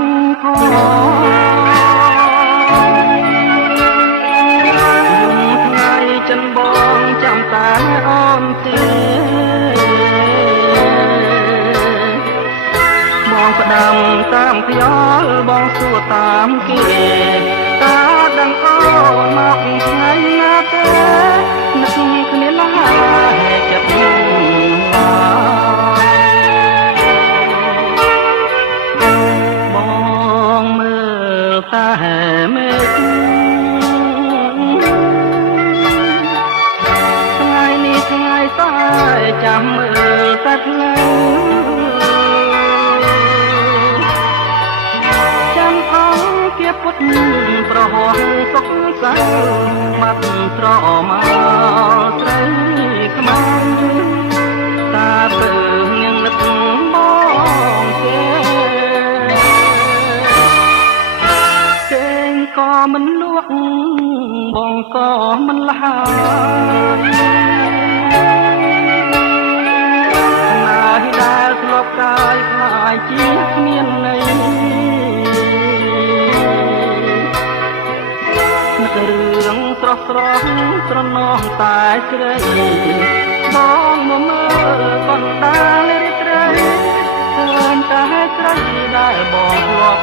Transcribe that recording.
ងផងថ្ងៃចិនបងចាំតែអូនទេបងផ្ដាំតាមខ្យល់បងសួរតាមគេតើដឹងអូនមកថ្ងៃណាទេនឹកគ្នាឡាចិត្តបងមើលតែមេឃថ្ងៃនេះថ្ងៃស្អែកចាំមើលតែផ្លូវជាពុតប្រហោះសុខសៅបាត់ត្រមកស្រីខ្មៅតាពើនាងនឹកបងគេងក៏មិនលក់បងក៏មិនលហើយណាយដែលធ្លាប់កាយខ្លាយជាគ្មានន័យរឿងស្រស់ស្រស់ត្រណោះតែជ្រៃបងមកមើលបណ្ដាលរីត្រីឃើញតែស្រីដែលបងធ្លាប់